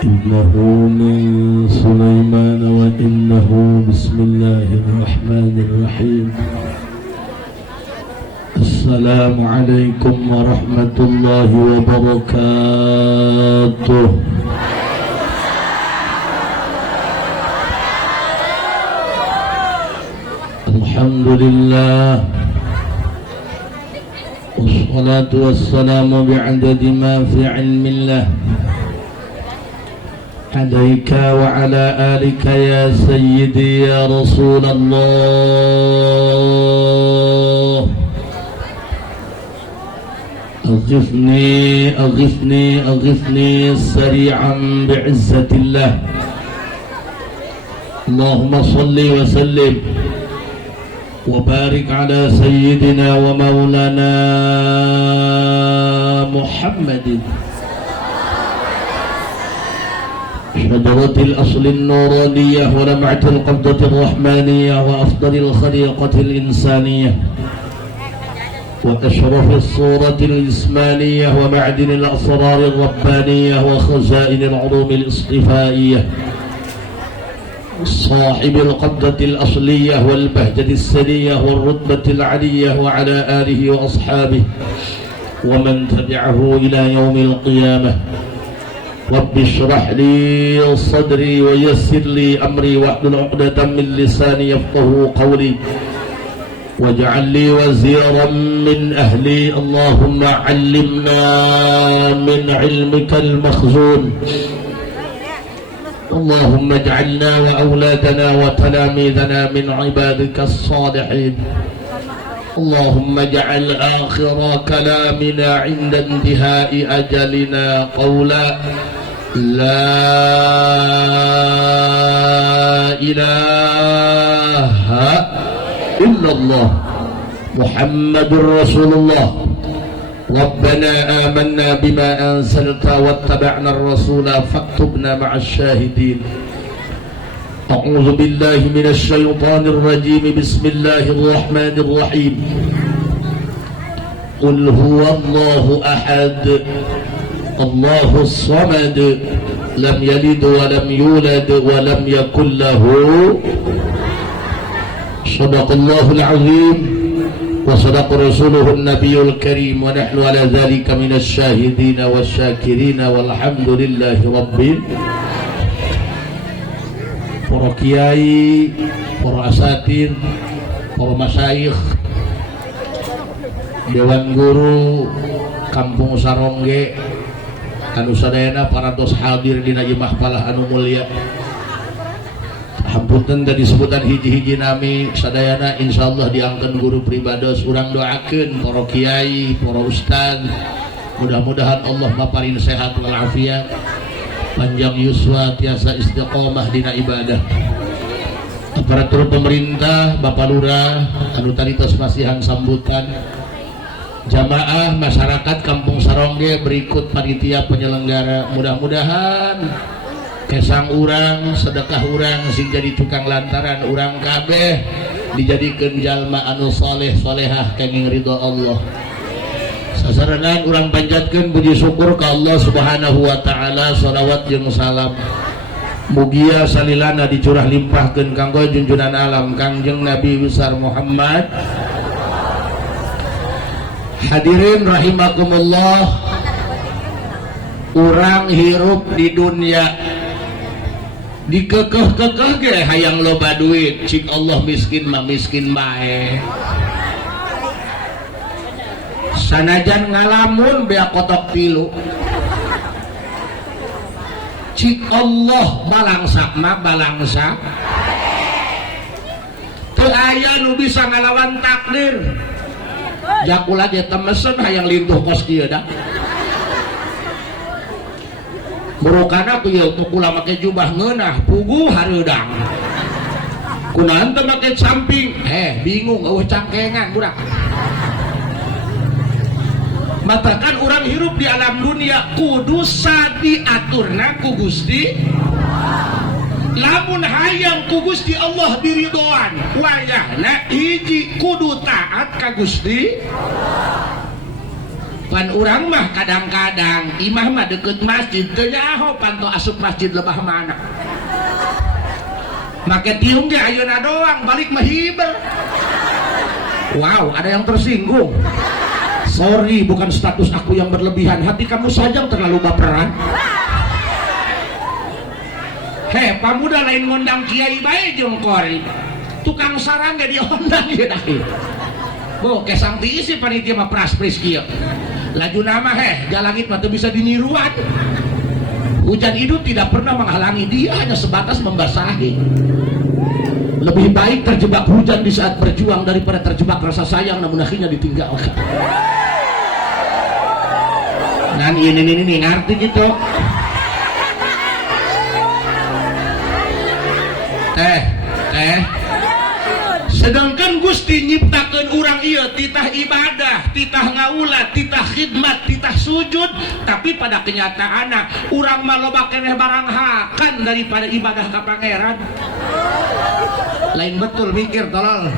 إنه من سليمان وإنه بسم الله الرحمن الرحيم. السلام عليكم ورحمة الله وبركاته. الحمد لله والصلاة والسلام بعدد ما في علم الله عليك وعلى آلك يا سيدي يا رسول الله. أغثني أغثني أغثني سريعا بعزة الله. اللهم صل وسلم وبارك على سيدنا ومولانا محمد شجرة الأصل النورانية ولمعة القبضة الرحمانية وأفضل الخليقة الإنسانية وأشرف الصورة الجسمانية ومعدن الأسرار الربانية وخزائن العلوم الاصطفائية صاحب القبضة الأصلية والبهجة السنية والرتبة العلية وعلى آله وأصحابه ومن تبعه إلى يوم القيامة. رب اشرح لي صدري ويسر لي أمري واحلل عقدة من لساني يفقه قولي واجعل لي وزيرا من أهلي. اللهم علمنا من علمك المخزون. اللهم اجعلنا وأولادنا وتلاميذنا من عبادك الصالحين. اللهم اجعل آخر كلامنا عند انتهاء أجلنا قولا لا إله إلا الله محمد رسول الله. ربنا آمنا بما أنزلت واتبعنا الرسول فاكتبنا مع الشاهدين. أعوذ بالله من الشيطان الرجيم. بسم الله الرحمن الرحيم. قل هو الله أحد الله الصمد لم يلد ولم يولد ولم يكن له. صدق الله العظيم وصدق رسوله النبي الكريم ونحن على ذلك من الشاهدين والشاكرين والحمد لله رب. Para kiai, para asatid, para masyayikh, dewan guru Kampung Sarongge, anu sadayana paratos hadir dina ieu mahfalah anu mulya. Hampunten tadi sebutan hiji-hiji nami sadayana insyaallah diangkeun guru pribados. Urang doakeun para kiai, para ustad, mudah-mudahan Allah maparin sehat walafiat, panjang yuswa, tiasa istiqomah dina ibadah. Aparatur pemerintah, Bapak Lurah, anu tadi tos masihan sambutan, jamaah masyarakat Kampung Sarongge berikut panitia penyelenggara, mudah-mudahan kesang urang, sedekah urang sing jadi tukang lantaran urang kabeh dijadikeun jalma anu soleh solehah kenging ridho Allah. Sasarenan urang panjatkeun puji syukur ka Allah Subhanahu wa taala. Shalawat jeung salam mugia salilana dicurah limpahkeun kanggo junjunan alam Kangjeng Nabi besar Muhammad. Hadirin rahimakumullah, urang hirup di dunia dikekeh-kekeh ge hayang loba duit, cik Allah miskin mah miskin bae. Sanajan ngalamun bea kotok tilu, cik Allah balangsa mah balangsa. Teu aya nu bisa ngalawan takdir. Jakula ge temesen hayang lintuh kos kieu da. Burukana tuh ya kula make jubah ngeunah pugu hareudang. Kunaon teu make samping, bingung eueuh cangkengan budak. Matakan orang hirup di alam dunia kudu diaturna ku Gusti. Lamun hayang ku Gusti Allah diridhoan, wayahna hiji kudu taat ka Gusti. pan urang mah kadang-kadang imah mah deket masjid teu nyaho panto asup masjid lebah mana make tiung ge ayeuna doang balik mah hibel. Wow, ada yang tersinggung. Sorry, bukan status aku yang berlebihan, hati kamu saja yang terlalu baperan. Heh, pamuda lain ngundang kiai bae jeung kori tukang sarang ge diondang ye dah. Bo kesang diisi panitia mah pras-pris kieu. Laju nama jalangit mah teu bisa diniruan. Hujan itu tidak pernah menghalangi dia, hanya sebatas membasahi. Lebih baik terjebak hujan di saat berjuang daripada terjebak rasa sayang namun akhirnya ditinggalkan. Nah ini ngerti gitu. Sedangkan Gusti nyiptakeun urang ieu titah ibadah, titah ngaulat, titah khidmat, titah sujud, tapi pada kenyataanna urang mah loba keneh barang hakan daripada ibadah ka pangeran. Lain betul mikir tolol.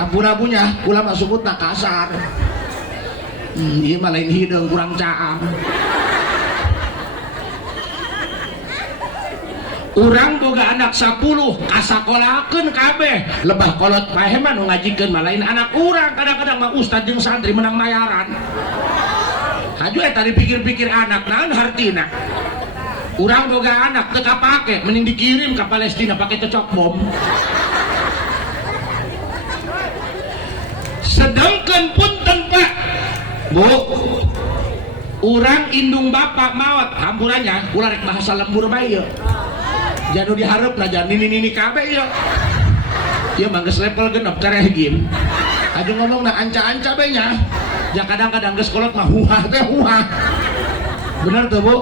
Ampun-ampunnya kula mah sukutna kasar. Ieu mah lain hideung kurang caam. Urang boga anak 10 kasakolakeun kabeh lebah kolot paeh mah nu ngajikeun mah lain anak urang, kadang-kadang mah ustad jeung santri menang mayaran. Haju eta dipikir-pikir anak naon hartina. Urang boga anak teu kapake mending dikirim ka Palestina pake cocok bom. Sedangkan punten Pak Bu, urang indung bapak maot hampurannya ulah rek bahasa lembur bae yeuh. Janu diharap lah jangan ini kabeh ya. Ya mangges level genep kareh gim. Aju ngomong na anca-anca be nya. Ya kadang-kadang geus kolot mah huah teh huah. Bener tuh Bu?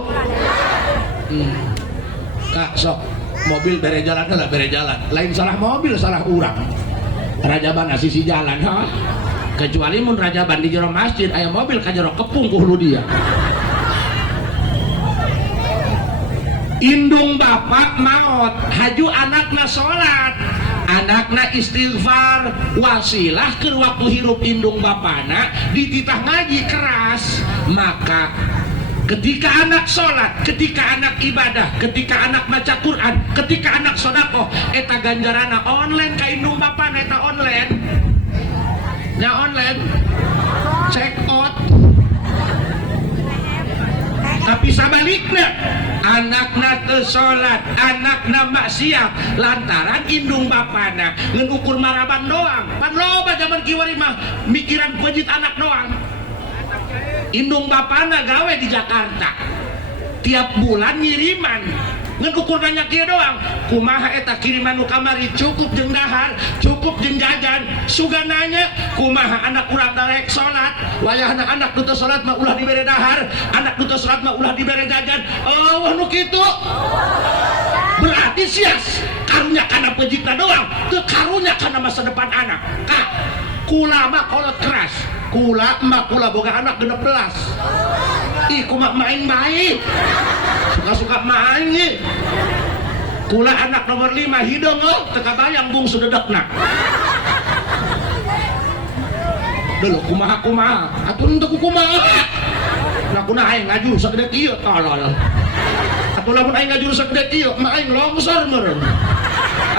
Kak sok mobil bere jalan lah bere jalan. Lain salah mobil salah urang. Rajaban asisi jalan ha. Kecuali mun rajaban di jero masjid aya mobil ka jero kepung ku hulu dia. Indung bapak maot haju anakna sholat, anakna istighfar, wasilah ke waktu hirup indung bapana dititah ngaji keras. Maka ketika anak sholat, ketika anak ibadah, ketika anak maca Quran, ketika anak sodako, eta ganjarana online ka indung bapana eta online nya online check out. Tapi sabalikna anakna teu salat, anakna maksiat lantaran indung bapana ngeun ukur maraban doang. Pan loba zaman kiwari mah mikiran pejit anak doang. Indung bapana gawe di Jakarta. Tiap bulan ngiriman. Ngeun ukur nanya kieu doang. Kumaha eta kiriman nu kamari cukup jeung dahar, cukup jeung jajan. Sugananya kumaha anak urang darek salat, wayahna anak nu teu salat mah ulah dibere dahar, anak nu teu salat mah ulah dibere jajan. Allah nu kitu. Berarti sias karunya kana pejitna doang, teu karunya kana masa depan anak. Kak, kula mah kolot keras. Kula boga anak 16. Ih, kumaha main baik. Suka-suka main nih. Kula anak nomor 5 hidung teu kabayang bung sudedekna. Dulu kumaha atuh teu kumaha. Nah kuna aing ngajur sagede kieu tolol. Atuh lamun aing ngajur sagede kieu mah aing longsor meureun.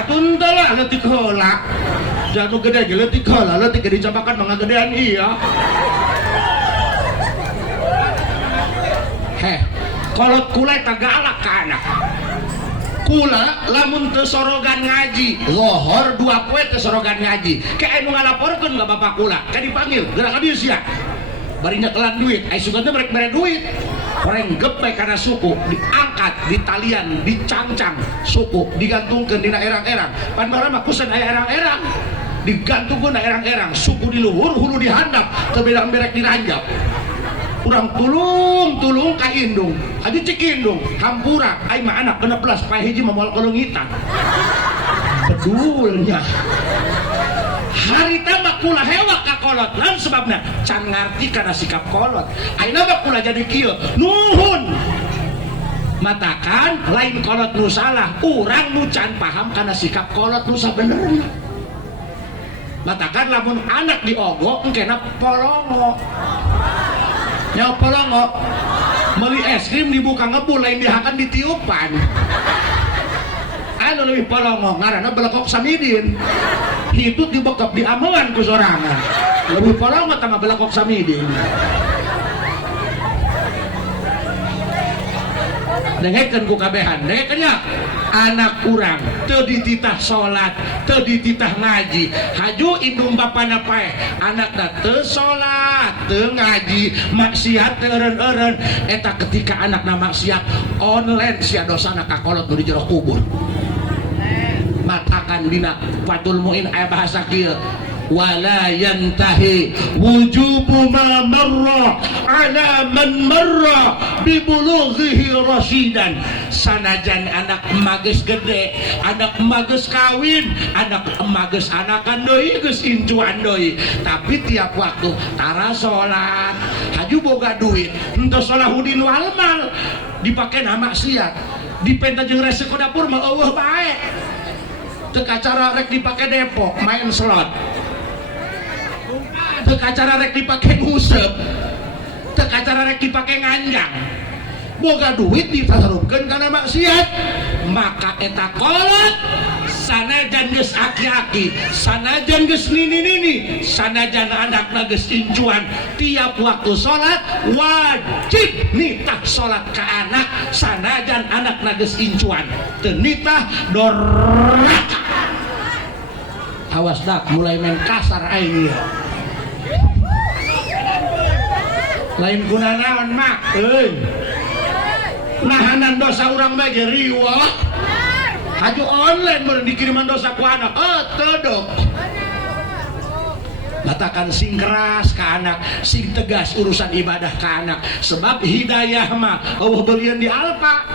Atuh henteu lah leutik heula. Janu gede ge leutik heula, leutik ge dicampakan mangga gedean iya. Kolot kula eta galak ka anak. Kula lamun teu sorogan ngaji, lohor 2 poe teu sorogan ngaji. Ke anu ngalaporkeun ka bapak kula, ka dipanggil, gerak abis sia. Bari nyekelan duit, ai sugan teh mere duit. Koreng gepe kana suku, diangkat, ditalian, dicangcang, suku digantungkeun dina erang-erang. Pan bara mah kusen aya erang-erang. Digantungkeun na erang-erang, suku di luhur, hulu dihandap, teu beda berek diranjap. Urang tulung ka indung haju cik indung hampura aing mah anak 16 pae hiji mah moal kelengitan bedulnya harita mah kula hewa ka kolot lan sebabna can ngarti kana sikap kolot ayeuna mah kula jadi kieu nuhun matakan lain kolot nu salah urang nu can paham kana sikap kolot nu sabenerna matakan lamun anak diogo engkena polongo nyawa polongo beli es krim dibuka ngebul lain dihakan ditiupan anu lebih polongo ngaranna belekok samidin hitut dibekap diamelan ku sorangan lebih polongo tama belekok samidin dengekeun ku kabehan dengekeunnya anak urang teu dititah salat teu dititah ngaji haju indung bapana pae anakna teu salat teu ngaji maksiat teu eureun-eureun eta ketika anakna maksiat online sia dosana kakolot nu di jero kubur matakan dina Fathul Muin aya bahasa kieu wala yantahi wujubu ma marra ala man marra bi bulughihi rasyidan sanajan anak mageus gede anak mageus kawin anak mageus anakan deui geus incuan deui tapi tiap waktu tara salat haju boga duit henteu Salahuddin wal mal dipake na maksiat dipenta jeung resiko dapur mah eueuh bae teu kacara rek dipake depok main slot teu kacara rek dipake ngusep teu kacara rek dipake nganjang boga duit ditasarupkeun kana maksiat maka eta kolot sanajan geus aki-aki sanajan geus nini-nini sanajan anakna geus incuan tiap waktu salat wajib nitah salat ka anak sanajan anakna geus incuan teu nitah doraka awas dak mulai main kasar aing lain guna naon mak nahanan dosa urang bae ge riweuh haju online meureun dikiriman dosa ku anak todok matakan sing keras ka anak sing tegas urusan ibadah ka anak sebab hidayah mah Allah beureun di alpa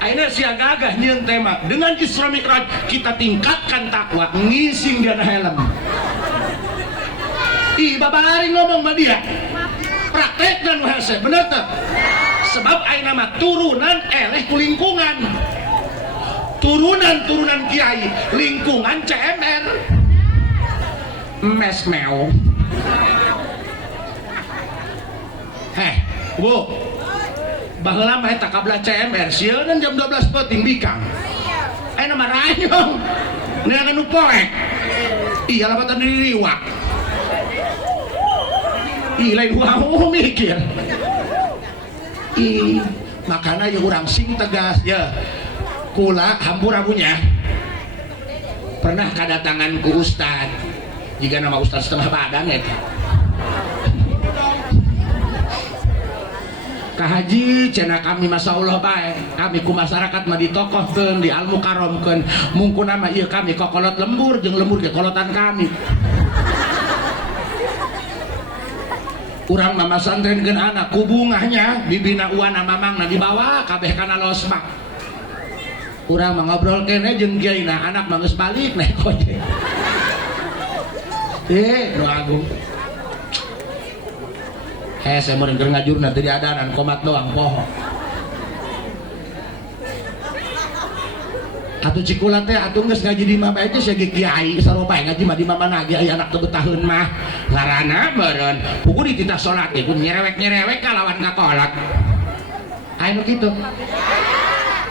ayeuna sia gagah nyieun tema dengan Isra Mi'raj kita tingkatkan takwa ngising dina helm ih babalari ngomong mah dia praktek dan hese bener tuh sebab ayeuna mah turunan eleh ku lingkungan turunan kiai lingkungan CMR mes meo bu baheula mah eta kablah CMR sieun jam 12 peuting bikang ayeuna mah rayong neangan nu poek iya lapatan diriwak lain wau mikir makanya ya urang sing tegas ya kula hampura punya pernah kedatangan ku ustad jika nama ustad setengah badan eta ka haji cenah kami masya Allah baik kami ku masyarakat mah ditokohkeun di al mukarramkeun mungkun nama ieu kami kokolot lembur jeung lembur ge kolotan kami urang mama santrenkeun anak ku bungahnya bibina uana mamangna dibawa kabeh kana losmak urang mah ngobrol kene jeung kiaina anak mah geus balik naik ojek nu agung saya meureun keur ngajurna teu diadanan komat doang poho atuh cikula teh atuh geus ngaji di imah bae teh sia ge kiai saroba ngaji mah di mana ge aya anak teu betaheun mah ngaranna meureun pugu dititah salat ge kun nyerewek-nyerewek kalawan kakolot aya nu kitu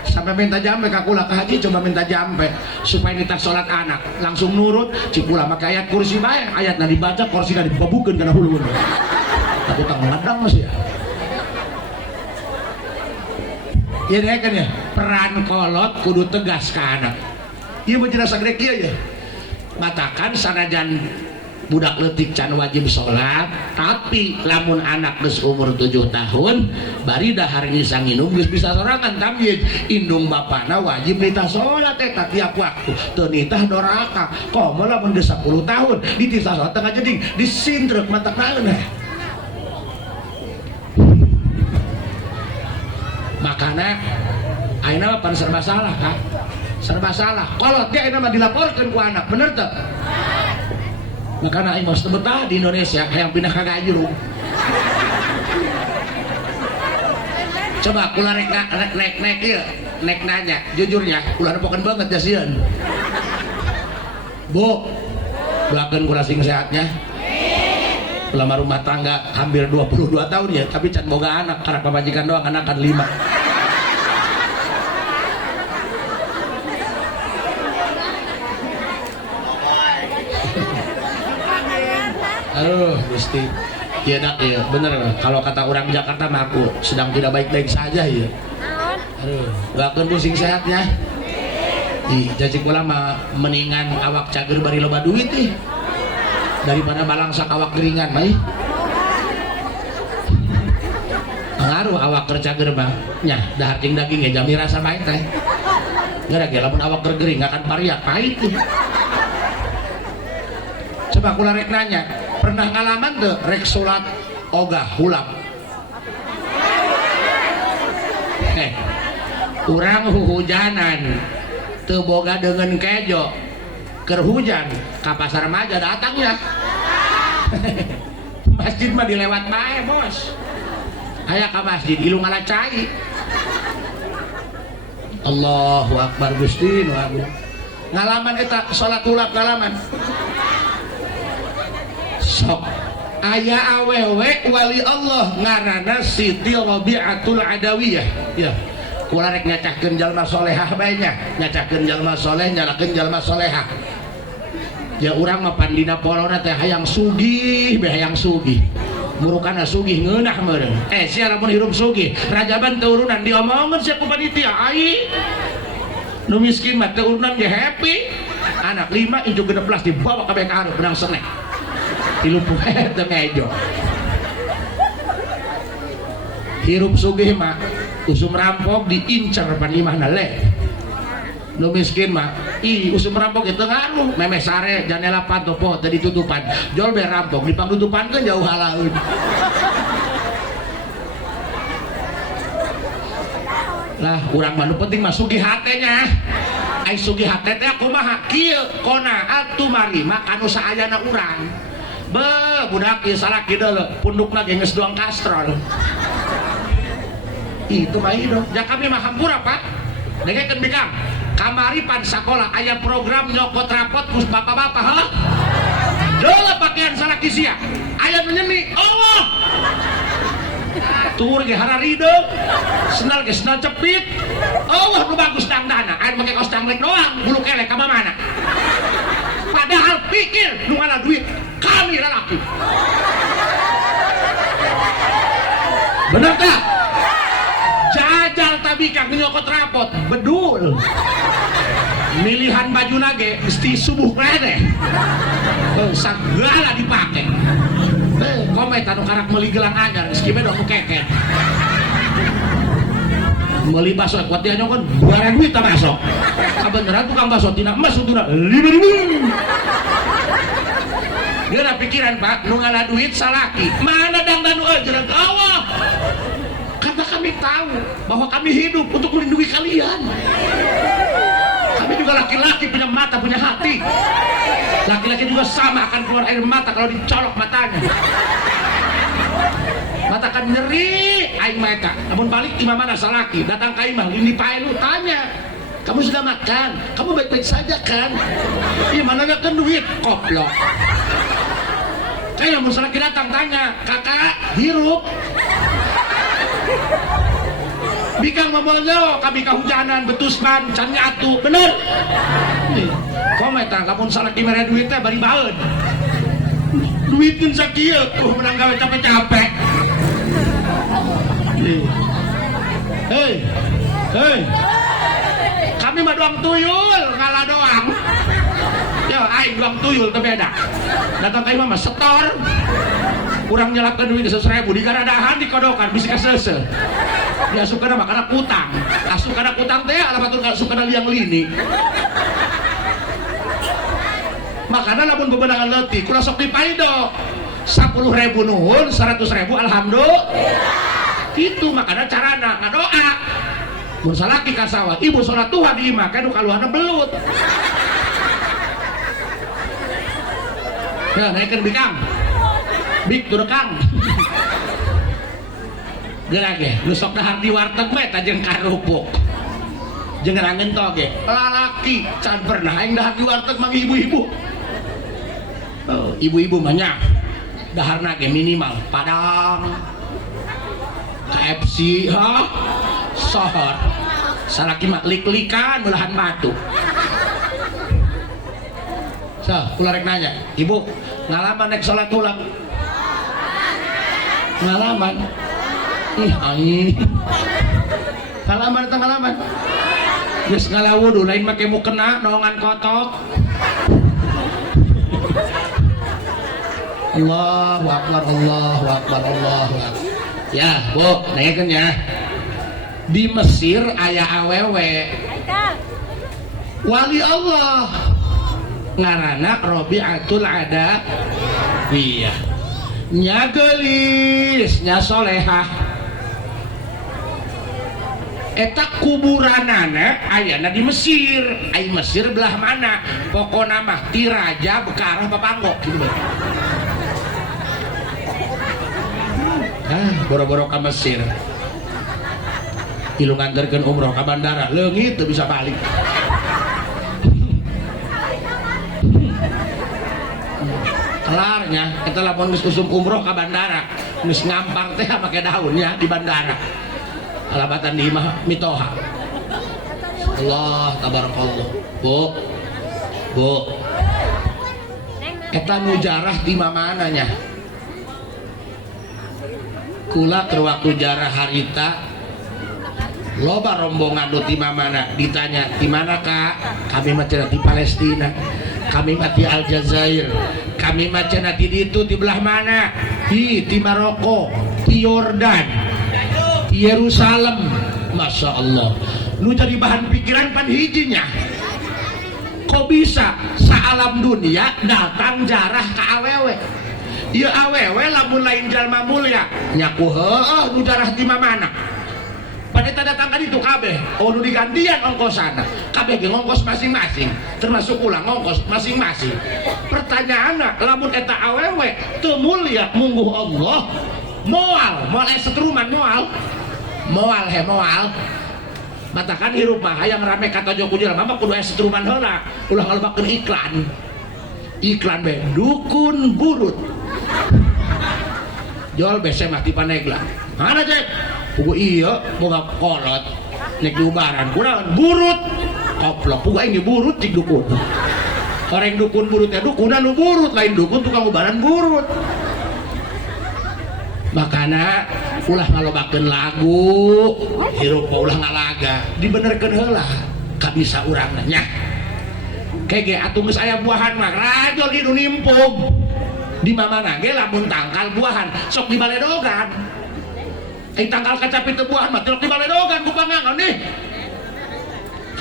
sampai minta jampe ka kula ka haji coba minta jampe supaya nitah salat anak langsung nurut cikula make ayat kursi bae ayatna dibaca kursina dibabukeun kana huluun aku tang ngadang mas ya iya deh kan ya peran kolot kudu tegas ke anak iya mau jelas agrek iya ya matakan sanajan budak leutik can wajib sholat tapi lamun anak geus umur 7 tahun bari dahar ngisang nginum geus bisa sorangan tamyiz indung bapana wajib nitah sholat eta tiap waktu teu nitah doraka komo lamun geus 10 tahun dititah sholat tengah jeding disindrek mata naeun makanya ayeuna mah serba salah Kak serba salah kolot dia ayeuna mah dilaporkeun ku anak bener teu makanya aing mah betah di Indonesia hayang pindah ka Gayung coba kula rek ieu nek nanya jujurnya kula nepokeun banget ya sieun Bu doakeun kula sing sehatnya. Lama rumah tangga hampir 22 tahun ya, tapi can boga anak karena pamajikan doang, anak kan 5. Aduh, Gusti. Ya nak ya, bener. Kalau kata orang Jakarta mah aku sedang tidak baik-baik saja ya. Aduh, doakeun pusing sehatnya. Ih, jajik kula mah mendingan awak cager bari loba duit ih. Daripada balangsak awak geringan mah. Ngaruh awak kerja cager mah. Nya, dahar jeung daging ya jami rasa bae teh. Gara-gara lamun awak gering akan pariak pahit ih. Coba kula rek nanya, pernah ngalaman teu rek salat ogah hulap? Urang huhujanan teu boga dengan kejo keur hujan ka pasar Maja datangnya. Masjid mah dilewat bae bos, aya ka masjid ilu ngalacai. Allahu Akbar Gusti nu agung. Ngalaman eta salat hulap ngalaman. Sok aya awewe wali Allah ngaranna Siti Rabi'atul Adawiyah ya. Kula rek nyacahkeun jalma solehah bae nya, nyacahkeun jalma soleh, nyalakeun jalma solehah. Ya urang mah pandina polona teh hayang sugih, be hayang sugih. Murukana sugih ngeunah meureun. Sia lamun hirup sugih, rajaban teu urunan diomongkeun sia ku panitia, ai. Nu miskin mah teu urunan ge happy. Anak 5 injuk 16 dibawa ka BK hareup benang senek. Dilumpuh teu ngejo. Hirup sugih mah usum rampok diincar pan imahna le. Nu miskin mah usum rampok itu ngaruh memeh sare janela pantopo teh ditutupan jol be rampok dipangtutupankeun jauh halaeun. Lah urang mah nu penting mah sugih hatenya. Ai sugih hate teh kumaha kieu qanaat tumari makanu saayana urang. Be budak ieu salaki deuleu pundukna ge geus doang kastrol. Itu mah hidup. Ya kami mah hampura Pak. Dengekeun bikang. Kamari pan sakola aya program nyokot rapot kus bapak-bapak, ha? Deuleu pakaian salaki sia. Aya nu nyeni. Allah. Tur ge hararideung. Sendal ge sendal cepit. Allah nu bagus dangdana. Aya make kaos danglek doang, bulu kelek ka mana. Padahal pikir nu ngalah duit kami lalaki. Bener tak? Jajal tabikang nyokot rapot bedul. Milihan baju nage mesti subuh kene. Sagala dipake. Komet anu karak meuli gelang anyar geus kieu dong keket. Meuli baso kuat dia nyokot 2.000 duit ta besok. Kabeneran tukang baso tina emas utuna 5.000. Geura pikiran Pak, nu ngalah duit salaki. Mana dangdan nu jeung Allah. Karena kami tahu bahwa kami hidup untuk melindungi kalian. Kami juga laki-laki punya mata, punya hati. Laki-laki juga sama akan keluar air mata kalau dicolok matanya. Mata kan nyeri, aing mata. Namun balik imam mana salaki, datang ke imam, ini pae lu tanya. Kamu sudah makan? Kamu baik-baik saja kan? Iya mana gak kan duit? Koplok. Kayak mau salaki datang tanya, kakak hirup. Bikang mamolyo kami kahujanan betusman can nyatu bener. Kometa lamun salaki mere duit teh bari baeud. Duitkeun sakieu menang gawe capek-capek. Hei. Kami mah doang tuyul, ngalah doang. Ya aing doang tuyul teh beda. Datang ka imam mah setor. Urang nyelapkeun duit 100.000 di garadahan dikodokan bisi ka seuseuh. Dia sukana mah kana kutang. Asukana kutang teh alamatun sukana liang lini. Makana lamun bebenangan leutik kula sok dipaido. 10.000 nuhun, 100.000 alhamdulillah. Itu makana carana ngadoa. Mun salaki ka sawah, ibu salat Tuhan di imah kan kaluhana belut. Ya naikeun bikang. Bik tu rekang. Geura ge, nu sok dahar di warteg mah eta jeung karupuk. Jeung ngerangeun toge, lalaki can pernah aing dahar di warteg mang ibu-ibu. ibu-ibu banyak daharna ge minimal Padang KFC sohor salaki mah lik-likan belahan batu. So, kula rek nanya, ibu ngalaman nek salat ulang? Ngalaman? Ih, anjing. Ngalaman atau ngalaman? Geus ngalawudu lain make mukena naongan kotok. Allahu akbar, Allahu akbar, Allahu akbar. Ya, Bu, nanyakeun ya. Di Mesir aya awewe wali Allah ngaranna Rabi'atul Adawiyah. Nya geulis, nya solehah. Eta kuburanana ayana di Mesir. Ai Mesir belah mana? Pokona mah ti raja bekarah papanggok gitu. Boro-boro ke Mesir. Ilu nganterkeun umroh ke bandara, leungit teu bisa balik. Kelarnya, kita lamun geus usum umroh ke bandara, geus ngampar teh make daunnya di bandara. Alabatan di imah mitoha. Allah tabarakallah. Bu. Eta mujarah di mananya? Kula keur waktu jarah harita loba rombongan nu ti mana ditanya di mana Kak? Kami mah cenah di Palestina, kami mah di Aljazair, kami mah cenah di ditu di belah mana? Di Maroko, di Yordan, di Yerusalem. Masya Allah, nu jadi bahan pikiran pan hijinya. Kok bisa saalam dunia datang jarah ke awewe? Ieu awewe lamun lain jalma mulia nyaku heueuh nu jarah di mana? Pada datang tadi itu kabeh, nu digantian ongkosana, kabeh ge ngongkos masing-masing, termasuk ulang ngongkos masing-masing. Pertanyaanna, lamun eta awewe teu mulia mungguh Allah, moal setruman moal. Matakan hirup mah hayang rame kata joko jelema mah kudu aya setruman heula, ulah ngalobakeun iklan be dukun burut. Jual bese mah di Paneglang. Mana cek? Pugu iya boga kolot nek diubaran kunaon burut. Koplok pugu aing burut cik dukun. Orang dukun burut teh dukun anu burut, lain dukun tukang ubaran burut. Makana ulah ngalobakeun lagu, hirup ulah ngalaga, dibenerkeun heula ka bisa urang nya. Kege atuh geus aya buahan mah rajol hidu nimpug. Di mana ge lamun tangkal buahan sok dibaledogan. Tangkal kacapi teu buahan mah sok dibaledogan ku pangangon nih.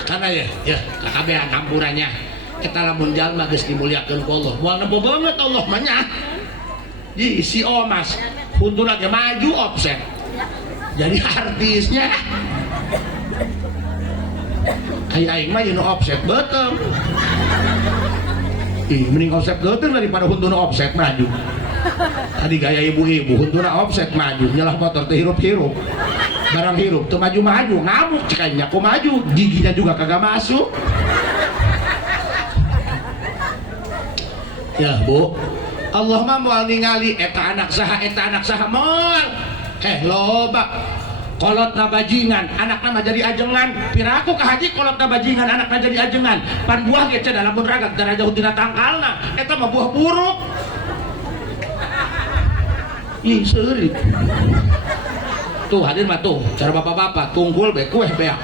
Karena ya kakabean campurannya. Eta lamun jalma geus dimulyakeun ku Allah, moal nempo banget Allah mah nya. Ji si Omas kuntuna ge maju offset. Jadi artisnya. Aing mah yeuna offset beuteung. Mending offset beuteung daripada huntuna offset maju. Tadi gaya ibu-ibu huntuna offset maju, nyalah motor teh hirup-hirup. Barang hirup teu maju-maju, ngamuk cikanya ku maju, giginya juga kagak masuk. Ya, Bu. Allah mah moal ningali eta anak saha moal. Loba. Kolotna bajingan, anakna mah jadi ajengan. Piraku ka haji kolotna bajingan, anakna jadi ajengan. Pan buah ge cenah lamun ragak daraja tina tangkalna, eta mah buah buruk. Ih, seurit. Tuh hadir mah tuh, cara bapak-bapak tungkul be kueh beak.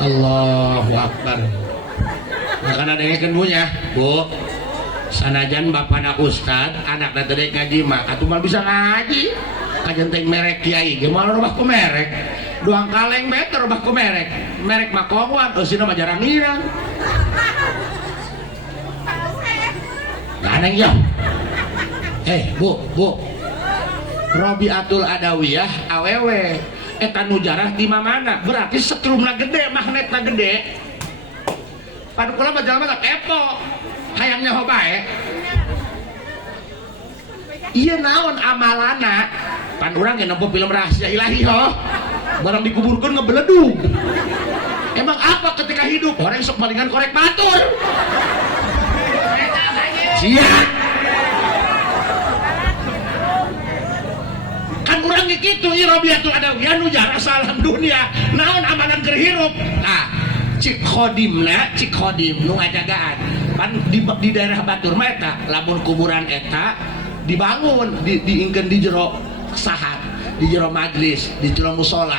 Allahu Akbar. Makanya dengekeun bunya, Bu. Sanajan bapana ustad, anak teh teu ngaji mah, atuh mah bisa ngaji. Kajen teh merek kiai, ge moal robah ku merek. Doang kaleng beter robah ku merek. Merek mah kongwan, eusina mah jarang ngira. Ganeng ya. Bu. Rabi'atul Adawiyah awewe. Eta nu jarah di mana? Berarti setrumna gede, magnetna gede. Padu kula mah jalma teh kepo. Hayangnya hobae. Iya naon amalana? Pan urang ge nempo film rahasia ilahi ho. Barang dikuburkeun ngebeledug. Emang apa ketika hidup? Orang sok palingan korek batur. Siap. Kan urang gitu ieu Robiatul Adawiyah nu jara salam dunia. Naon amalan keur hirup? Nah, cik khodim nu ngajagaan. Pan di daerah Batur mah eta lamun kuburan eta dibangun diingkeun di jero sahat, di jero majlis, di jero mushola.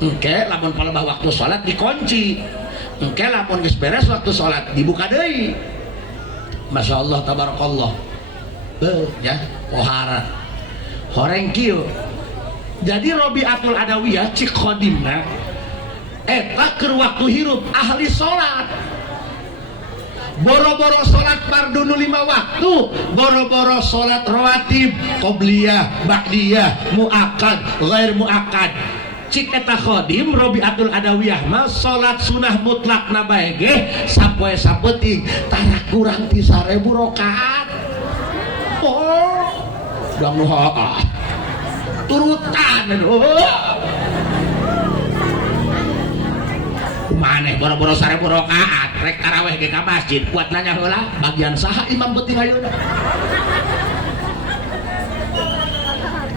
Engke lamun palebah waktu salat dikunci. Engke lamun geus beres waktu salat dibuka deui. Masya Allah tabarakallah. Ya, pohara. Horeng kieu. Jadi Robiatul Adawiyah cik khodimna eta keur waktu hirup ahli salat. Boro-boro salat fardu nu 5 waktu, boro-boro salat rawatib, qobliyah, ba'diyah, muakkad, ghair muakkad. Cik eta khodim Robiatul Adawiyah mah salat sunah mutlak na bae ge sapoe sapeuting tara kurang ti 1000 rakaat. Oh, bang nu turutan maneh boro-boro 1000 rakaat rek tarawih ge ka masjid kuat nanya heula bagian saha imam penting ayeuna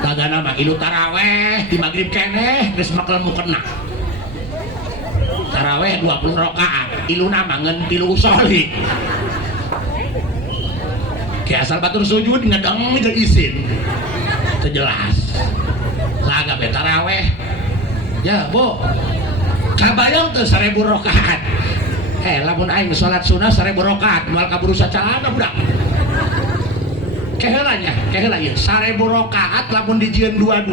kagana mah ilu tarawih di magrib keneh geus makel mukena tarawih 20 rakaat iluna mah ngeun 3 usolli ke asal batur sujud ngedeng jeung izin teu jelas laga be tarawih ya bo kabayang teu 1000 rakaat lamun aing salat sunah 1000 rakaat moal kaburu sacalana budak kehelanya ieu 1000 rakaat lamun dijieun 22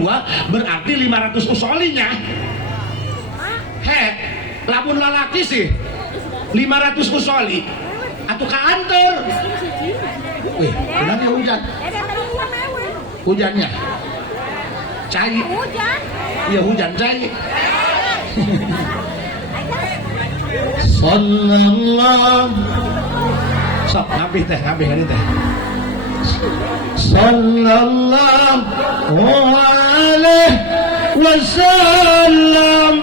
berarti 500 usolinya lamun lalaki sih 500 usoli atuh kaanteur wih benar ya hujannya cai iya hujan cai sallallahu sok ngabih teh sallallahu alaihi wasallam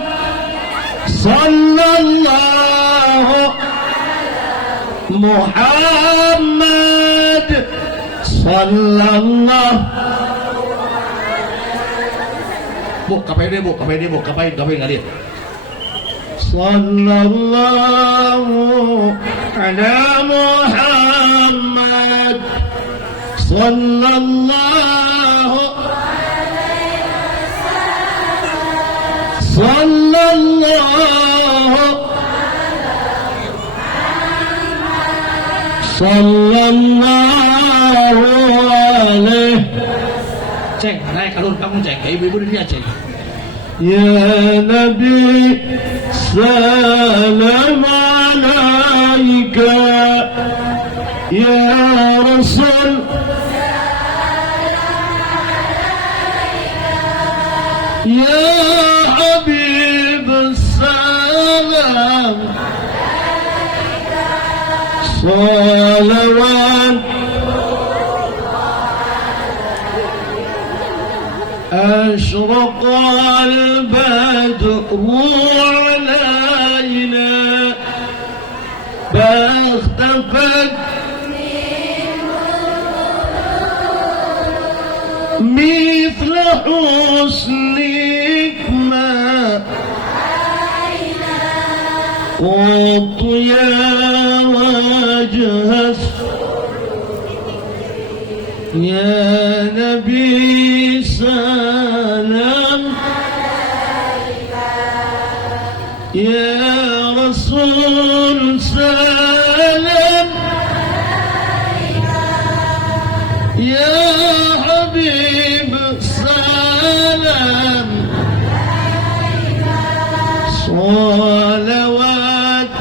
sallallahu Muhammad sallallahu bu kapain ngalir sallallahu ala Muhammad sallallahu alaihi ceng naik alun kamu ceng kayak ibu-ibu dia ceng ya Nabi salam alaika ya Rasul ya Habib salam salawat أشرق البدر علينا فاختفت مثل حسنك ما قط يا وجه يا نبي سلام يا رسول سلام يا حبيب سلام صلوات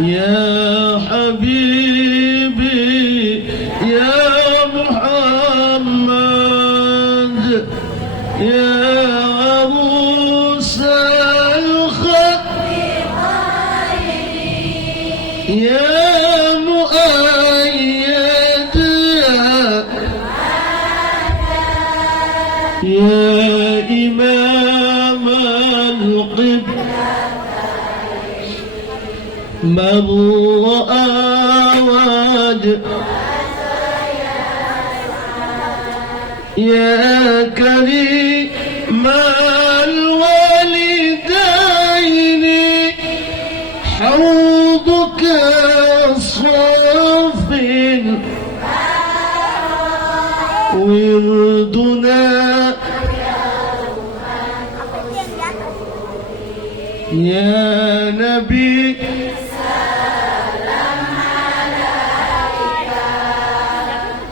يا حبيبي يا محمد يا عروس الخط يا مؤيد يا إمام القبل من رأى وجه يا كريم الوالدين حوضك صاف وردنا يا نبي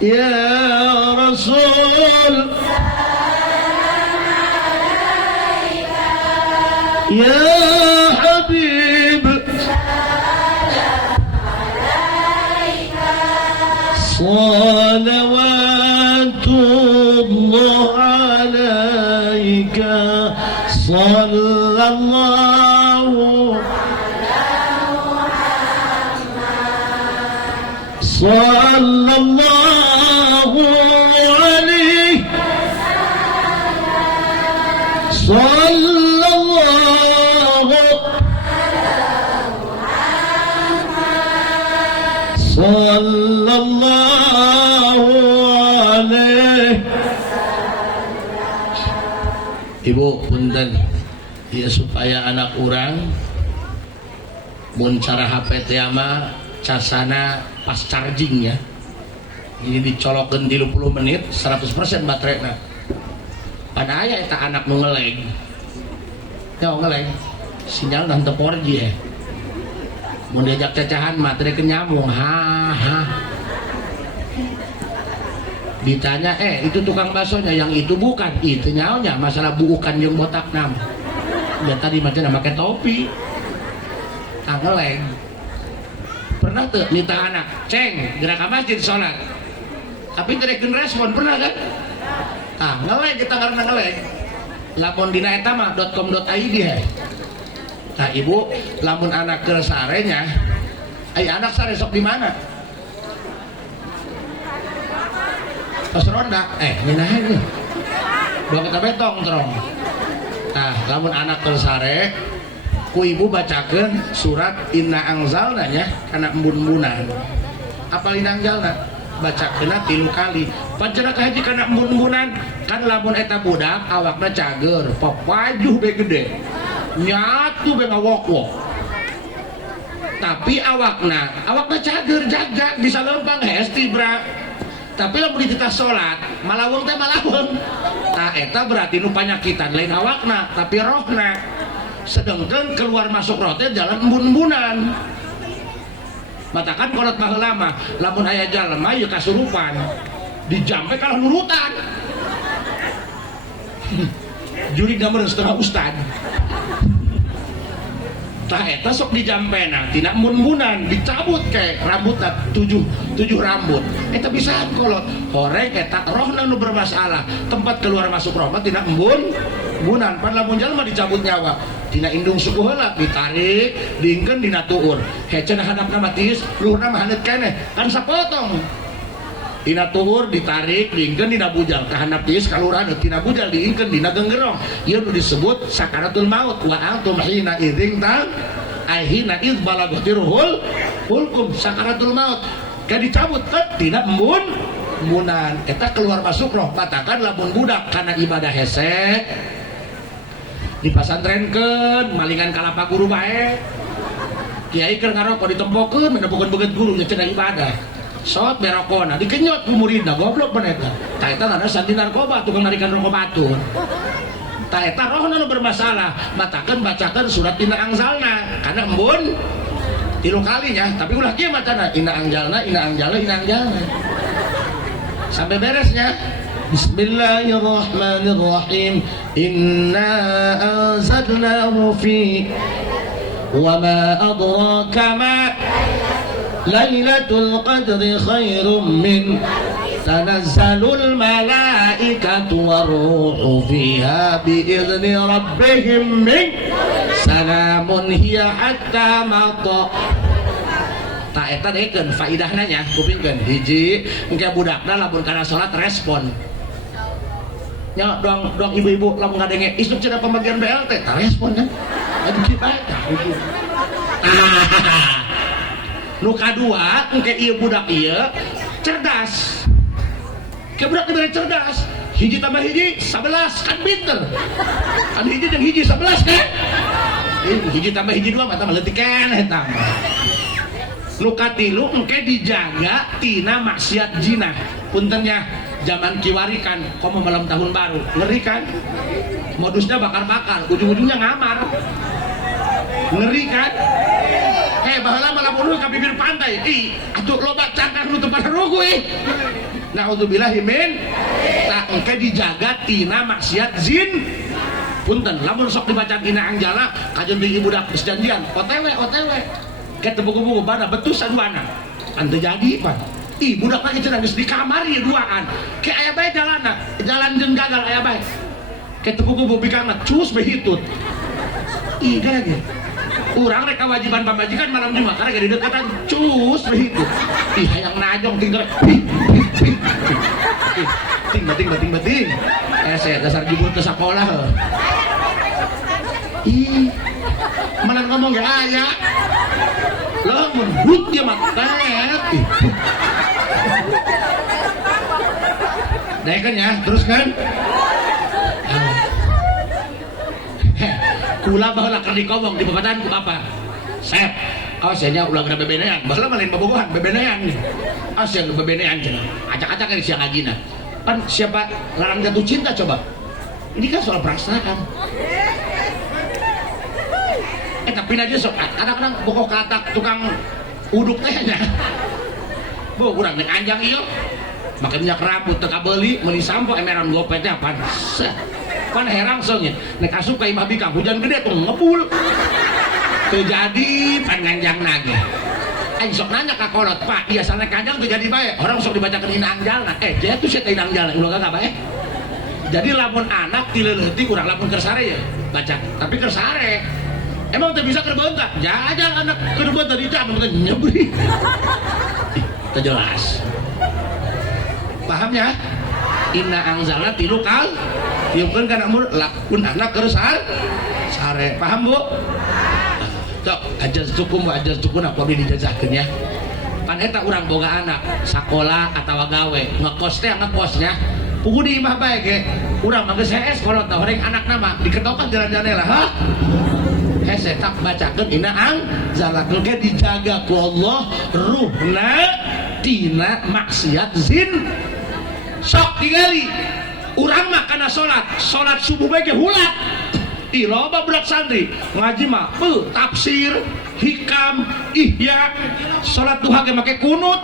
يا رسول يا حبيب صلوات الله عليك صلى الله صلى الله عليه صلى الله صلى الله عليه. Ibu punten ya supaya anak orang mun cara HP teh mah casana pas charging ya. Ini dicolokeun 30 menit 100% baterainya. Pada aya eta anak nu ngeleg. Ya ngeleg. Sinyal dan teu 4G ya. Mun diajak cacahan mah teh nyambung. Ha. Ditanya, itu tukang baksonya, yang itu bukan, itu nyaunya, masalah bukan yang botak nam. Dan tadi macam pakai topi, ngeleng. Pernah tuh nita anak, ceng, gerak ke masjid sholat, tapi tidak respon, pernah kan? Ngeleng kita karena ngeleng. Lamun dina eta mah .com.id ya. Nah ibu, lamun anak ke sarenya, anak sare sok di mana? Pas ronda, minahan nih bawa kita betong terong. Nah lamun anak tersare ku ibu bacakan surat Inna Anzalna nya karena embun-embunan apal Inna Anzalna bacakeunna 3 kali pancenah ka hiji kana embun-embunan kan lamun eta budak awakna cager papajuh be gede nyatu be ngawok-wok tapi awakna cager jaga bisa lempang hesti bra. Tapi lamun kita sholat malawung teh malawung. Nah eta berarti nu panyakitan lain awakna tapi rohna. Sedangkan keluar masuk roh teh jalan embun-embunan. Matakan kolot baheula mah lamun aya jalema ieu kasurupan dijampe kalah nurutan. Juri gambar setengah ustad. Tah eta sok dijampena tina embun-embunan dicabut ke rambutna 7 rambut eta bisa kolot horeng eta rohna nu bermasalah tempat keluar masuk roh mah tina embun-embunan pan lamun jalma dicabut nyawa tina indung suku heula ditarik diingkeun dina tuur hece hadapna mah tiis luhurna mah haneut keneh kan sapotong dina tuur ditarik diingkeun dina bujal ka handap tiis kaluran tina bujal diingkeun dina genggerong ieu nu disebut sakaratul maut wa antum hina idzin ta hina idz balaghatirul hulkum sakaratul maut ka dicabut kan tina embun-embunan eta keluar masuk roh katakan lamun budak kana ibadah hese dipasantrenkeun malingan kalapa guru bae kiai keur ngarokok ditempokeun menepikeun beungeut guru nya cenah ibadah sot berokona dikenyot ku muridna goblok bener eta. Tah eta ngaranna sandi narkoba tukang narikan rokok batur. Tah eta rohna nu bermasalah, matakeun bacakeun surat Inna Anzalna kana embun 3 kalinya, tapi ulah kieu macana Inna Anzalna sampai beresnya. Bismillahirrahmanirrahim. Inna anzalnahu fi wa ma adraka ma Lailatul Qadri khairum min tanazzalul malaikatu waruhu fiha biizni rabbihim min salamun hiya hatta mata. Tak eta dekeun faidahna nya kupingkeun hiji engke budakna lamun kana salat respon nya doang ibu-ibu lamun ngadenge isuk cenah pembagian BLT tah respon kan adu kita nu kadua engke ieu budak ieu cerdas ke budak teh cerdas hiji tambah hiji 11 kan pinter kan hiji jeung hiji 11 kan hiji tambah hiji 2 mata leutik keneh tah nu katilu engke dijaga tina maksiat zina puntennya zaman kiwari kan komo malam tahun baru ngeri kan modusnya bakar-bakar ujung-ujungnya ngamar ngeri kan baheula malam ulu ka bibir pantai atuh loba cangkang nu teu pada rugu naudzubillahi min tak engke dijaga tina maksiat zin punten lamun sok dibaca dina angjala kajeun deui budak janjian OTW ke teu buku-buku bana betus saduana kan teu jadi pan budak lagi cenah geus di kamar ieu duaan ke aya bae jalanna jalan jeung gagal aya bae ke teu buku bikangna cus behitut gage urang rek kewajiban pamajikan malam Jumat karena di dekatan cus behitut hayang najong tinggal ting saya dasar jebul ke sekolah malah ngomong ya aya lo menghut dia matet deh kan ya terus kan kula baheula keur dikomong di babatan ku bapak sep nya ulah geuna bebenean baheula mah lain bobogohan bebenean nya bebenean cenah acak-acak ka siang ngajina kan siapa larang jatuh cinta coba ini kan soal perasaan tapi aja sok kadang-kadang pokok katak tukang uduk tehnya bu kurang nek anjang ieu make minyak rambut teu kabeuli meuli sampo emeran gopetnya pan pan herang soalnya nek asup ka imah bikang hujan gede tuh ngebul teu jadi pan nganjang nage aing sok nanya ka kolot pak biasana kanjang teu jadi bae orang sok dibacakeun dina angjalna dia tuh sia teh dina angjalna ulah kagak bae jadi lamun anak dileuleutih urang lamun keur sare ya baca tapi keur sare emang teu bisa keur beuntak jajal anak keur beuntak di jam teh nyebri teu jelas paham ya inna angzalna tilu kal dieukeun kana mur lakun anak keur sare paham bu sok ajar cukup ajar cukup apa bi dijajahkeun ya pan eta urang boga anak sakola atawa gawe ngekos teh ngekosnya pugu di imah bae ge urang mah geus hees kolot tah horeng anakna mah diketokan jalan-jalan lah ha hese tak bacakeun inna angzalna ge dijaga ku Allah ruhna tina maksiat zin sok tinggali urang mah kana salat subuh bae ge hulat di loba budak santri ngaji mah tafsir hikam ihya salat duha ge make kunut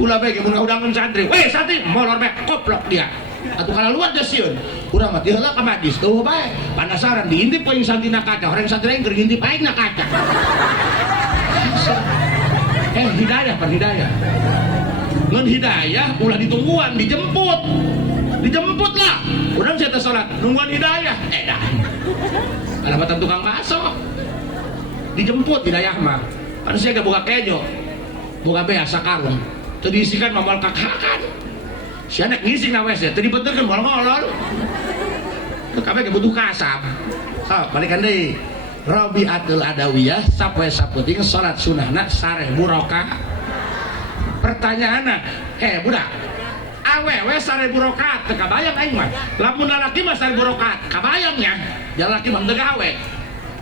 ulah bae ge mun ngaudangeun santri weh santri molor bae koplok dia atuh kana luar da sieun urang mah diheula ka madis eueuh bae panasaran diintip poing santina kaca horeng santri keur ngintip aing na kaca hidayah per hidayah ngan hidayah ulah ditungguan dijemput lah urang saya teh salat nungguan hidayah dah alabatan tukang bakso dijemput hidayah mah kan saya gak buka kejo buka bea sakarung teu diisikan mamol kakakan si anak ngising na wes teu dibeterkeun moal ngolol teu kabeh ge butuh kasab balikan deui Rabi'atul Adawiyah sapoe saputing salat sunahna sareh burokah pertanyaanna budak awewe sareh burokat teu kabayang aing mah lamun lalaki mah sareh burokat kabayangnya jalaki mah teu gawe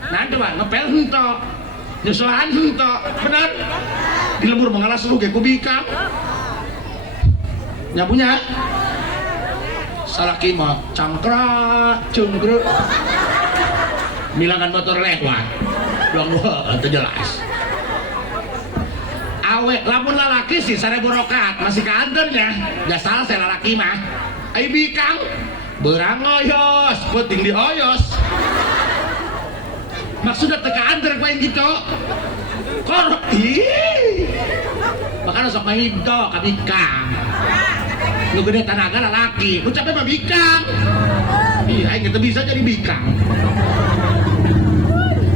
nah itu mah ngepel henteu nyusuhan henteu bener di lembur mengalas lu ge ku bikang nyapunya salaki mah cangkrak cungkruk milangan motor lewat doang teu jelas awe lamun lalaki sih sare burokat masih kaanternya jasa saya lalaki mah ai bikang beurang oyos penting dioyos maksudnya teu kaanter poe gitu kor makanya sok mahinto ka bikang nu gede tanaga lalaki nu capek mah bikang aing teu bisa jadi bikang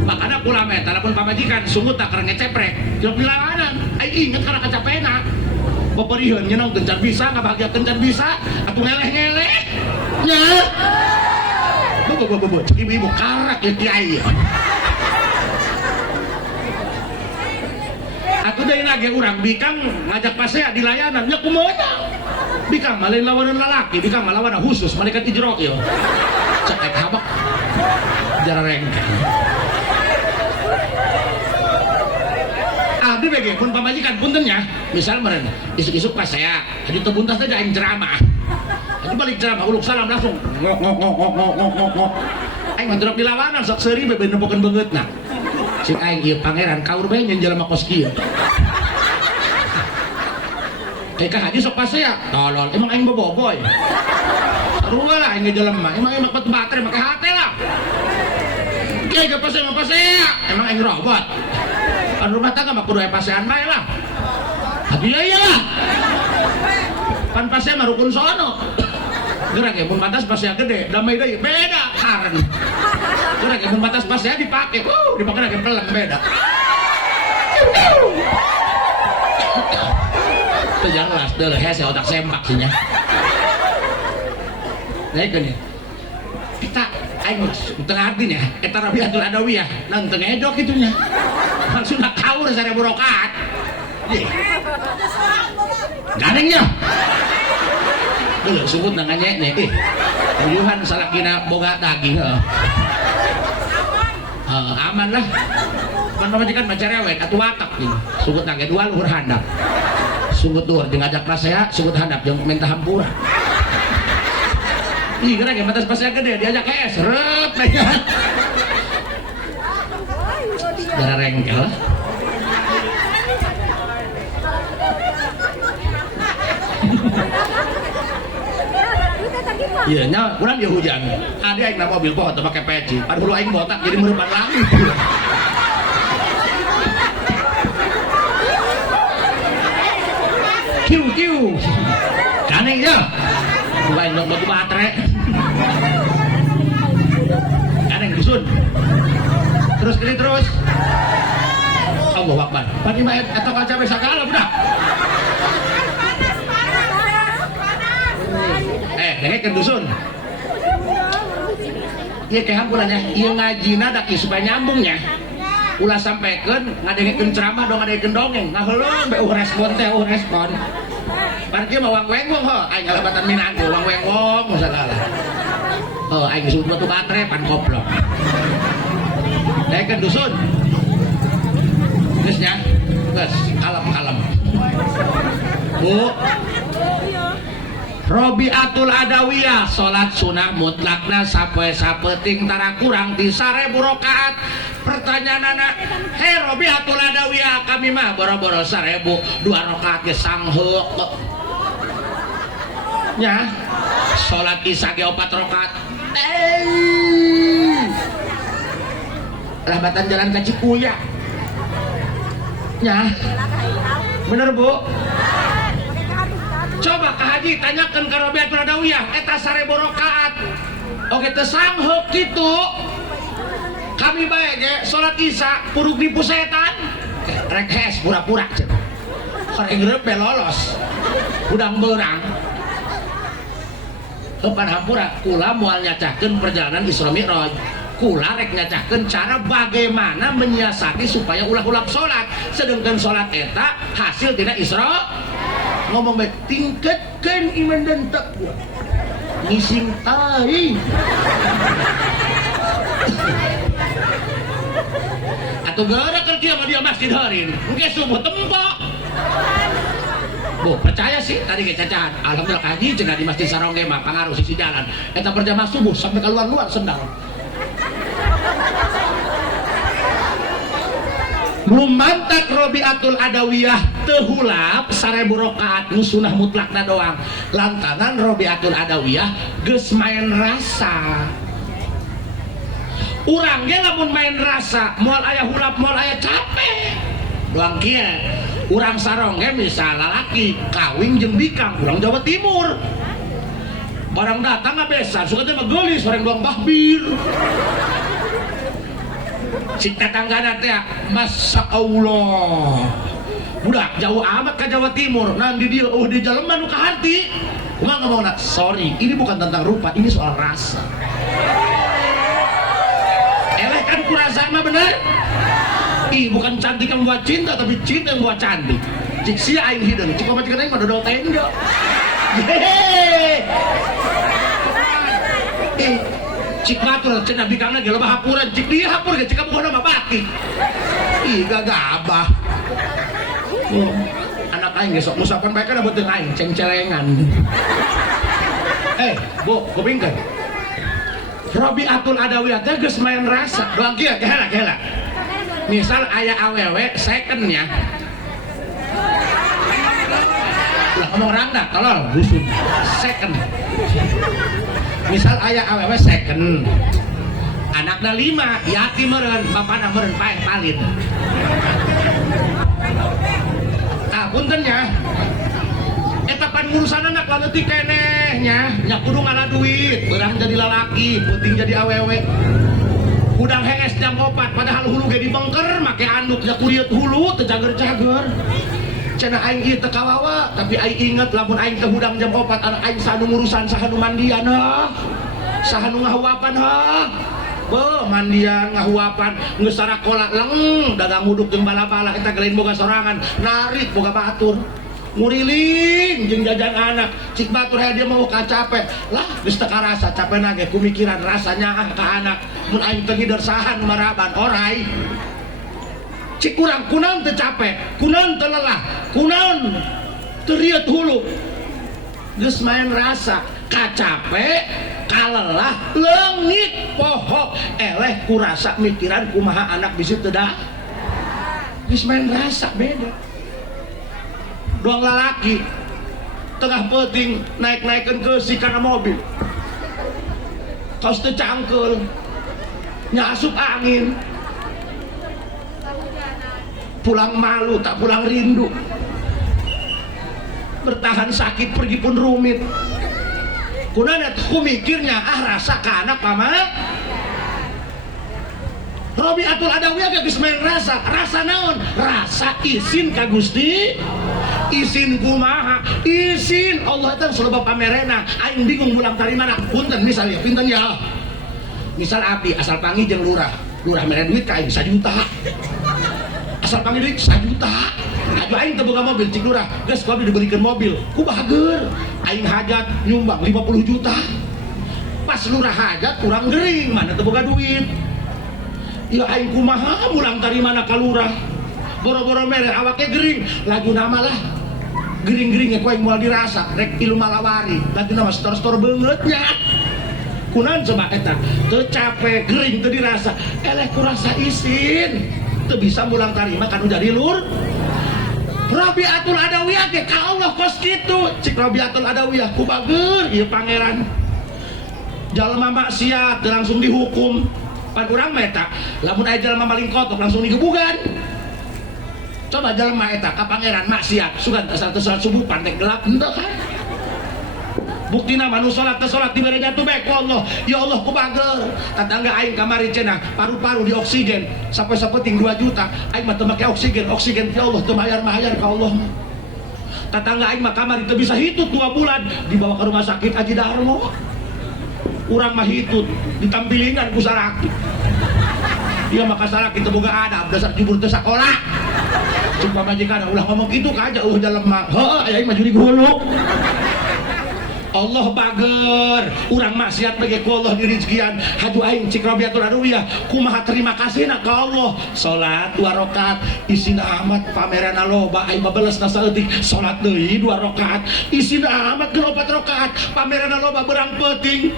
makanya kula meh telepon pamajikan sungguh tak keur ngeceprek jog dilawanan aing inget karena kacapena Peperihan nyenang kencan bisa ngabahagia kencan bisa atuh ngeleh-ngeleh nya bu cek ibu karak ya kiai atuh deui lagi urang bikang ngajak pasea di layanan nya kumaha bikang mah lain lawanan lalaki bikang mah lawanan khusus malaikat ijro ieu cek habak jarareng abdi bege pun pamajikan puntennya misal meren isuk-isuk pas saya jadi tebuntas aja aing ceramah jadi balik ceramah uluk salam langsung ngok aing mandrop di lawanan sok seuri bebe nempokeun beungeutna sing aing ieu pangeran kaur bae nyen jelema kos kieu ka haji sok pas saya tolol emang aing bobogoy sarua lah aing jelema emang aing make baterai make hate lah kieu ge pas saya emang aing robot rumah tangga mah kudu pasean bae lah. Hadiah iyalah. Pan pasea mah rukun sono. Gerak ya mun batas pasea gede, damai deui beda karen. Gerak ya mun batas pasea dipake. Dipake lagi pelem beda. Teu jelas deuh hese otak sempak sih nya. Nah ieu nih. Kita aing tengah abdi nya eta Rabiatul Adawiyah nang teu ngedok kitu nya. Maksudna kaur 1000 rakaat. Ganengnya. Dulu sebut nang nganyek nih. Uyuhan salakina boga daging heuh. Aman lah. Pan pamajikan macerewet atuh watak nih. Sugut nang dua luhur handap. Sugut luhur jeung ngajak pasea, sugut handap jeung minta hampura. Ih, gerak ya batas pasea gede diajak es, rep nya. Darah rengkel iya nya kurang dia hujan ada aing na mobil poho teu make peci pada hulu aing botak jadi meurepan langit kiu kaneng ya bukan dong batu baterai kaneng dusun terus kiri terus Allah Akbar pati mah eta kaca we sagala budak dengekeun dusun ieu ke hampurannya ieu ngajina da kieu supaya nyambungnya ulah sampekeun ngadengekeun ceramah dong ngadengekeun dongeng ngaheuleuh be respon teh respon pan kieu mah wang-wengong heuh aing ngalebatan minangku wang-wengong sagala aing disebut batu baterai pan goblok dengekeun dusun geusnya geus kalem Bu Rabiatul Adawiyah salat sunah mutlakna sapoe sapeting tara kurang di 1000 rakaat. Pertanyaanana, hei Rabiatul Adawiyah kami mah boro-boro 1000 2 rakaat ge sangheuk. Nya salat isya ge 4 rakaat. Rahbatan jalan ka Cikuya. Nya. Bener Bu? Coba Kak Haji tanyakan ke Rabiatul Adawiyah eta 1000 rakaat oke teu sangheuk kitu kami bae ge salat isya purug nipu setan rek hes pura-pura cenah kareng reup lolos udang beurang heupan hampura kula moal nyacakeun perjalanan Isra Mi'raj kula rek nyacakeun cara bagaimana menyiasati supaya ulah-ulah salat sedengkeun salat eta hasil tina Isra ngomong baik tingkatkan iman dan takwa ngising tai atau gara kerja sama dia masjid harin mungkin subuh tembak Bu percaya sih tadi ke cacahan alhamdulillah kaji cenah di masjid Sarongge mah pangaruh sisi jalan eta berjamaah subuh sampai keluar-luar sendal lumantak Rabiatul Adawiyah tehulap 1000 rakaat nu sunah mutlakna doang lantaran Rabiatul Adawiyah geus main rasa urang ge lamun main rasa moal aya hulap moal aya capek doang kieu urang Sarongge misal lalaki kawin jeung bikang urang Jawa Timur barang datang ngabesan suka teh gelis bareng doang bahbir si tetanggana teh Masya Allah budak jauh amat ke Jawa Timur nanti dia di jaleman ke hati cuma ngomong nak sorry ini bukan tentang rupa ini soal rasa eleh kan kurasa mah bener bukan cantik yang buat cinta tapi cinta yang buat cantik cik sia aing hideung cik mah cik aing mah dodol tenda cik batur cik nabi kana ge loba hapuran cik dia hapur ge cik kamu nama batik gagabah anak aing ge sok musapan bae kana beuteung aing ceng-celengan bu kupingkeun Robiatul Adawiyah teh geus main rasa doang kieu gehela misal aya awewe second nya lah ngomong rangda tolol busuk second misal aya awewe second anakna 5 yatim meureun bapana meureun paeh palin punten nya eta pan ngurusan anak leutik kenehnya nya kudu ngala duit beurang jadi lalaki peuting jadi awewe udang henges jam 4 padahal hulu ge dibengker make anduk nya kuriet hulu teu cager-cager cenah aing ieu teu kawawa tapi aing inget lamun aing teh hudang jam 4 anak aing sanu ngurusan saha nu mandian saha nu ngahuapan mandian ngahuapan geus sarakola leng dagang uduk jeung bala-bala eta gelain boga sorangan narik boga batur nguriling jeung jajan anak cik batur aya dia mau kacape lah geus teu karasa capena ge kumikiran rasanya ka anak mun aing teu ngider saha nu maraban orai cik urang kunaon teu capek kunaon teu lelah kunaon teu riet hulu geus main rasa kacape kalelah leungit poho eleh kurasa mikiran kumaha anak bisi teu da geus main rasa beda doang lalaki tengah peuting naik-naikeun keusi kana mobil kaos teu cangkeul nya asup angin pulang malu tak pulang rindu bertahan sakit pergi pun rumit kunaon ku mikirnya rasa ka anak mama Robiatul Adawiyah geus main rasa naon rasa izin ka Gusti izin kumaha izin Allah teh saloba pamerena aing bingung mulang dari mana punten misalnya pinten ya misal abdi asal panggil jeung lurah mere duit ka aing 1 juta asal panggil duit 1 juta aduh aing teu boga mobil cik lurah geus ku abdi dibelikeun mobil ku bager aing hajat nyumbang 50 juta pas lurah hajat urang gering mana teu boga duit ya aing kumaha mulang dari mana ka lurah boro-boro mere awake gering lagu nama lah gering-geringnya ku aing moal dirasa rek tilu malawari lagu nama stor-stor beungeut nya kunaon coba eta teu capek gering teu dirasa eleh ku rasa isin teu bisa mulang tarima kanu jadi lur Robiatul Adawiyah ge ka Allah kos kitu cik Robiatul Adawiyah ku bager ieu pangeran jalma maksiat langsung dihukum pan urang mah eta lamun aya jalma maling kotok langsung digebugan coba jalma eta ka pangeran maksiat sugan asal teu salat subuh pantek gelap henteu kan buktina manu salat teu salat dibere jatuh bae ku Allah ya Allah ku bager tatangga aing kamari cenah paru-paru di oksigen sampai sapeting 2 juta aing mah teu make oksigen ya Allah teu mayar ka Allah mah tatangga aing mah kamari teu bisa hitut 2 bulan dibawa ke rumah sakit Aji Darmo urang mah hitut ditampilingan ku saraki ieu mah ka saraki teu boga adab dasar jubur teu sakola cik pamajikan ulah ngomong kitu ka aja jelema heuh aya aing mah juri hulu Allah bager urang maksiat bage ku Allah dirizkian hadu aing cik Robiatul Adawiyah kumaha terima kasihna ka Allah salat 2 rakaat isina amat pamerana loba aing mah belesna saeutik salat deui 2 rakaat isina amat geus 4 rakaat pamerana loba beurang peuting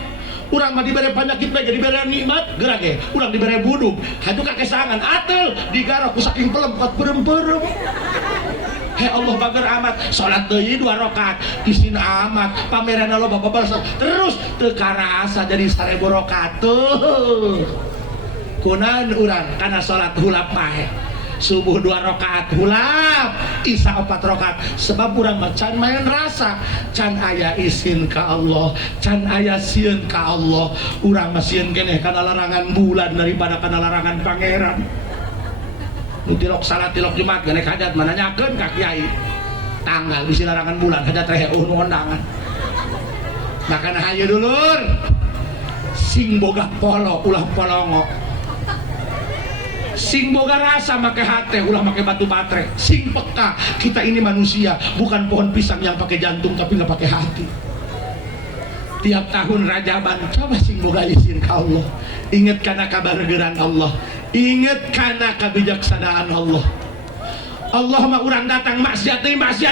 urang mah dibere panyakit bage dibere nikmat geura ge urang dibere buduk hadu kakesangan atel digarok ku saking pelempot berem-berem Hei Allah bager amat salat deui 2 rakaat isin amat pamerana loba babal terus teu karasa jadi 1000 rakaat tuh kunaon urang kana salat hulap pae subuh 2 rakaat hulap isya 4 rakaat sebab urang mah can main rasa can aya izin ka Allah can aya sieun ka Allah urang mah sieun keneh kana larangan bulan daripada kana larangan pangeran nu tilok salat tilok Jumat genek hajat mana nyakeun ka kiai tanggal bisi larangan bulan hajat rehe nu kondangan makana hayu dulur sing boga polo ulah polongo sing boga rasa make hate ulah make batu baterai sing peka kita ini manusia bukan pohon pisang yang pakai jantung tapi nggak pakai hati. Tiap tahun Rajaban coba sing boga izin ka Allah inget kana kabargeran Allah inget kana kebijaksanaan Allah. Allah mah urang datang maksiat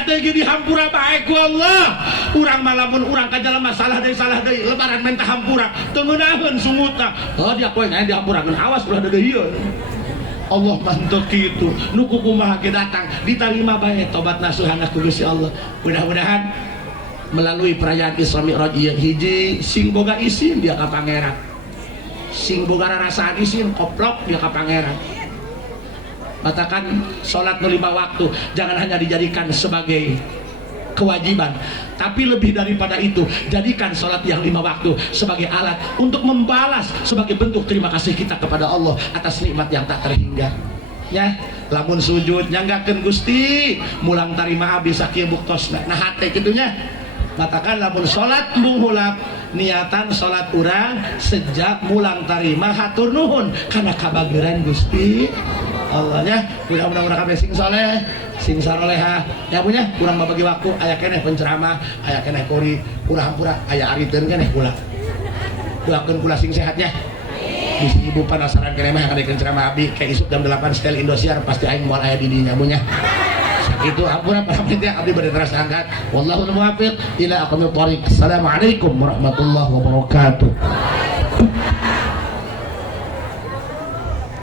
ge dihampura bae ku Allah. Urang malamun urang ka jalema salah deui lebaran mentah hampura teu ngeunaheun sungutna. Oh dia koe aya dihampurakeun awas ulah deui. Allah mantuk kitu nu kumaha ge datang diterima bae tobat nasuhana ku Gusti Allah. Mudah-mudahan melalui perayaan Isra Mi'raj hiji sing boga isin dia ka pangeran. Sing boga rarasaan isin koplok dia ka pangeran. Katakan sholat 5 waktu jangan hanya dijadikan sebagai kewajiban, tapi lebih daripada itu jadikan sholat yang 5 waktu sebagai alat untuk membalas sebagai bentuk terima kasih kita kepada Allah atas nikmat yang tak terhingga. Ya, lamun sujud nyanggakeun Gusti mulang tarima abdi sakieu buktosna nah hate kitunya. Katakan lamun sholat embung hulap niatan sholat urang sejak mulang tarima hatur nuhun karena kabageran Gusti Allahnya. Mudah-mudahan kabeh sing soleh sing saroleha ya punya kurang babagi waktu aya keneh penceramah aya keneh kori ulah hampura aya ariteun keneh kula doakeun kula sing sehatnya bisi ibu penasaran keneh mah ngadekeun ceramah abdi kayak isuk jam 8 setel Indosiar pasti aing moal aya di dinya punya sakitu hampura para panitia abdi bade terasa angkat wallahu muwaffiq ila aqwamit thoriq. Assalamualaikum warahmatullahi wabarakatuh.